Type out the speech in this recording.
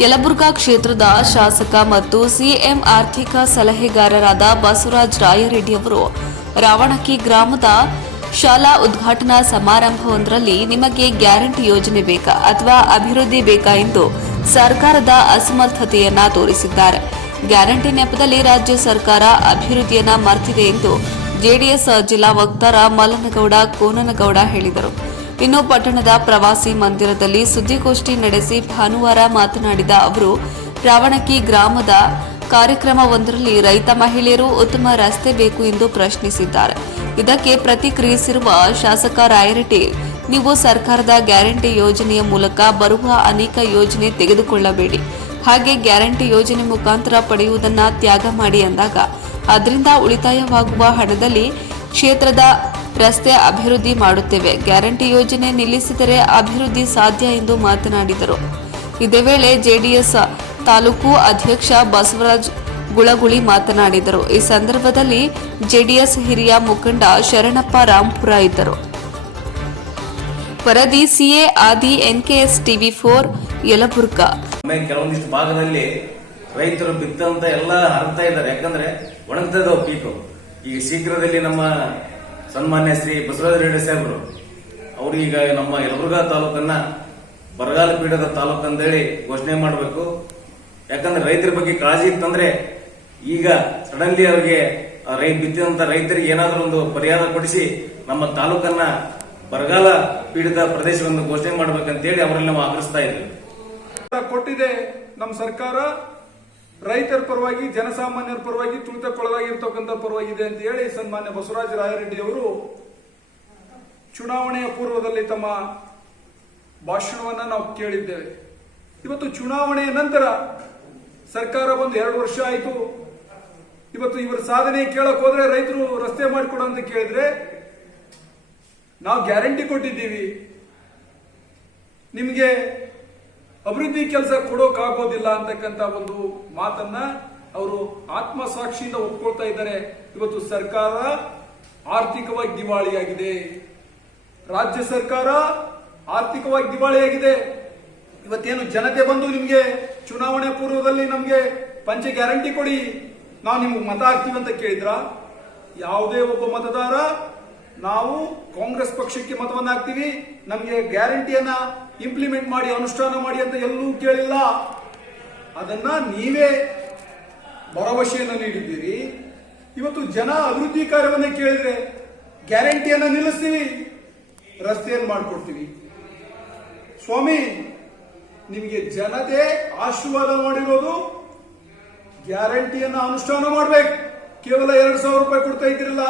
ಯಲಬುರ್ಗಾ ಕ್ಷೇತ್ರದ ಶಾಸಕ ಮತ್ತು ಸಿಎಂ ಆರ್ಥಿಕ ಸಲಹೆಗಾರರಾದ ಬಸವರಾಜ್ ರಾಯರೆಡ್ಡಿ ಅವರು ರಾವಣಕಿ ಗ್ರಾಮದ ಶಾಲಾ ಉದ್ಘಾಟನಾ ಸಮಾರಂಭವೊಂದರಲ್ಲಿ ನಿಮಗೆ ಗ್ಯಾರಂಟಿ ಯೋಜನೆ ಬೇಕಾ ಅಥವಾ ಅಭಿವೃದ್ಧಿ ಬೇಕಾ ಎಂದು ಸರ್ಕಾರದ ಅಸಮರ್ಥತೆಯನ್ನ ತೋರಿಸಿದ್ದಾರೆ. ಗ್ಯಾರಂಟಿ ನೆಪದಲ್ಲಿ ರಾಜ್ಯ ಸರ್ಕಾರ ಅಭಿವೃದ್ಧಿಯನ್ನ ಮರ್ತಿದೆ ಎಂದು ಜೆಡಿಎಸ್ ಜಿಲ್ಲಾ ವಕ್ತಾರ ಮಲ್ಲನಗೌಡ, ಕೋನನಗೌಡ ಹೇಳಿದರು. ಇನ್ನು ಪಟ್ಟಣದ ಪ್ರವಾಸಿ ಮಂದಿರದಲ್ಲಿ ಸುದ್ದಿಗೋಷ್ಠಿ ನಡೆಸಿ ಭಾನುವಾರ ಮಾತನಾಡಿದ ಅವರು, ರಾವಣಕಿ ಗ್ರಾಮದ ಕಾರ್ಯಕ್ರಮವೊಂದರಲ್ಲಿ ರೈತ ಮಹಿಳೆಯರು ಉತ್ತಮ ರಸ್ತೆ ಬೇಕು ಎಂದು ಪ್ರಶ್ನಿಸಿದ್ದಾರೆ. ಇದಕ್ಕೆ ಪ್ರತಿಕ್ರಿಯಿಸಿರುವ ಶಾಸಕ ರಾಯರೆಡ್ಡಿ, ನೀವು ಸರ್ಕಾರದ ಗ್ಯಾರಂಟಿ ಯೋಜನೆಯ ಮೂಲಕ ಬರುವ ಅನೇಕ ಯೋಜನೆ ತೆಗೆದುಕೊಳ್ಳಬೇಡಿ. ಹಾಗೆ ಗ್ಯಾರಂಟಿ ಯೋಜನೆ ಮುಖಾಂತರ ಪಡೆಯುವುದನ್ನು ತ್ಯಾಗ ಮಾಡಿ ಅಂದಾಗ, ಅದರಿಂದ ಉಳಿತಾಯವಾಗುವ ಹಣದಲ್ಲಿ ಕ್ಷೇತ್ರದ ರಸ್ತೆ ಅಭಿವೃದ್ಧಿ ಮಾಡುತ್ತೇವೆ. ಗ್ಯಾರಂಟಿ ಯೋಜನೆ ನಿಲ್ಲಿಸಿದರೆ ಅಭಿವೃದ್ಧಿ ಸಾಧ್ಯ ಎಂದು ಮಾತನಾಡಿದರು. ಇದೇ ವೇಳೆ ಜೆಡಿಎಸ್ ತಾಲೂಕು ಅಧ್ಯಕ್ಷ ಬಸವರಾಜ್ ಗುಳಗುಳಿ ಮಾತನಾಡಿದರು. ಈ ಸಂದರ್ಭದಲ್ಲಿ ಜೆಡಿಎಸ್ ಹಿರಿಯ ಮುಖಂಡ ಶರಣಪ್ಪ ರಾಂಪುರ ಇದ್ದರು. ವರದಿ ಸಿಎ ಆದಿ ಎನ್ಕೆಎಸ್ ಟಿವಿ ಫೋರ್ ಯಲಬುರ್ಗ. ಕೆಲವೊಂದಿಷ್ಟು ಭಾಗದಲ್ಲಿ ರೈತರು ಬಿತ್ತಂತ ಎಲ್ಲ ಹರಡ್ತಾ ಇದ್ದಾರೆ. ಯಾಕಂದ್ರೆ ಒಣಗ್ತಾ ಪೀಕು. ಈಗ ಶೀಘ್ರದಲ್ಲಿ ನಮ್ಮ ಸನ್ಮಾನ್ಯ ಶ್ರೀ ಬಸವರಾಜ ರೆಡ್ಡಿ ಸಾಹೇಬರು ಅವರು ಈಗ ನಮ್ಮ ಯಲಬುರ್ಗಾ ತಾಲೂಕನ್ನ ಬರಗಾಲ ಪೀಡದ ತಾಲೂಕು ಅಂತೇಳಿ ಘೋಷಣೆ ಮಾಡಬೇಕು. ಯಾಕಂದ್ರೆ ರೈತರ ಬಗ್ಗೆ ಕಾಳಜಿ ಇತ್ತಂದ್ರೆ ಈಗ ಸಡನ್ಲಿ ಅವರಿಗೆ ರೈ ಬಿದ್ದಂತ ರೈತರಿಗೆ ಏನಾದರೂ ಒಂದು ಪರಿಹಾರ ಕೊಡಿಸಿ ನಮ್ಮ ತಾಲೂಕನ್ನ ಬರಗಾಲ ಪೀಡಿತ ಪ್ರದೇಶವನ್ನು ಘೋಷಣೆ ಮಾಡಬೇಕಂತೇಳಿ ಅವರಲ್ಲಿ ನಾವು ಆಗ್ರಹಿಸ್ತಾ ಇದ್ದೀವಿ ಕೊಟ್ಟಿದೆ ನಮ್ಮ ಸರ್ಕಾರ. ರೈತರ ಪರವಾಗಿ, ಜನಸಾಮಾನ್ಯರ ಪರವಾಗಿ ತುಳಿತಕ್ಕೊಳಗಾಗಿರ್ತಕ್ಕಂಥ ಪರವಾಗಿದೆ ಅಂತ ಹೇಳಿ ಸನ್ಮಾನ್ಯ ಬಸವರಾಜ ರಾಯರೆಡ್ಡಿ ಅವರು ಚುನಾವಣೆಯ ಪೂರ್ವದಲ್ಲಿ ತಮ್ಮ ಭಾಷಣವನ್ನ ನಾವು ಕೇಳಿದ್ದೇವೆ. ಇವತ್ತು ಚುನಾವಣೆಯ ನಂತರ ಸರ್ಕಾರ ಒಂದು ಎರಡು ವರ್ಷ ಆಯಿತು. ಇವತ್ತು ಇವರ ಸಾಧನೆ ಕೇಳಕ್ ಹೋದ್ರೆ ರೈತರು ರಸ್ತೆ ಮಾಡಿಕೊಡು ಅಂತ ಕೇಳಿದ್ರೆ, ನಾವು ಗ್ಯಾರಂಟಿ ಕೊಟ್ಟಿದ್ದೀವಿ. ನಿಮಗೆ ಅಭಿವೃದ್ಧಿ ಕೆಲಸ ಕೊಡೋಕ್ಕಾಗೋದಿಲ್ಲ ಅಂತಕ್ಕಂಥ ಒಂದು ಮಾತನ್ನ ಅವರು ಆತ್ಮಸಾಕ್ಷಿಯಿಂದ ಒಪ್ಕೊಳ್ತಾ ಇದ್ದಾರೆ. ಇವತ್ತು ಸರ್ಕಾರ ಆರ್ಥಿಕವಾಗಿ ದಿವಾಳಿಯಾಗಿದೆ. ರಾಜ್ಯ ಸರ್ಕಾರ ಆರ್ಥಿಕವಾಗಿ ದಿವಾಳಿಯಾಗಿದೆ. ಇವತ್ತೇನು ಜನತೆ ಬಂದು ನಿಮಗೆ ಚುನಾವಣೆ ಪೂರ್ವದಲ್ಲಿ ನಮಗೆ ಪಂಚ ಗ್ಯಾರಂಟಿ ಕೊಡಿ. ನಾವು ನಿಮ್ಗೆ ಮತ ಹಾಕ್ತೀವಿ ಅಂತ ಕೇಳಿದ್ರ? ಯಾವುದೇ ಒಬ್ಬ ಮತದಾರ ನಾವು ಕಾಂಗ್ರೆಸ್ ಪಕ್ಷಕ್ಕೆ ಮತವನ್ನ ಹಾಕ್ತೀವಿ ನಮಗೆ ಗ್ಯಾರಂಟಿಯನ್ನ ಇಂಪ್ಲಿಮೆಂಟ್ ಮಾಡಿ, ಅನುಷ್ಠಾನ ಮಾಡಿ ಅಂತ ಎಲ್ಲೂ ಕೇಳಿಲ್ಲ. ಅದನ್ನ ನೀವೇ ಭರವಸೆಯನ್ನು ನೀಡಿದ್ದೀರಿ. ಇವತ್ತು ಜನ ಅಭಿವೃದ್ಧಿ ಕಾರ್ಯವನ್ನ ಕೇಳಿದ್ರೆ ಗ್ಯಾರಂಟಿಯನ್ನ ನಿಲ್ಲಿಸ್ತೀವಿ. ರಸ್ತೆಯನ್ನು ಮಾಡಿಕೊಡ್ತೀವಿ. ಸ್ವಾಮಿ, ನಿಮಗೆ ಜನತೆ ಆಶೀರ್ವಾದ ಮಾಡಿರೋದು ಗ್ಯಾರಂಟಿಯನ್ನ ಅನುಷ್ಠಾನ ಮಾಡಬೇಕು. ಕೇವಲ ಎರಡು ಸಾವಿರ ರೂಪಾಯಿ ಕೊಡ್ತಾ ಇದ್ರಲ್ಲ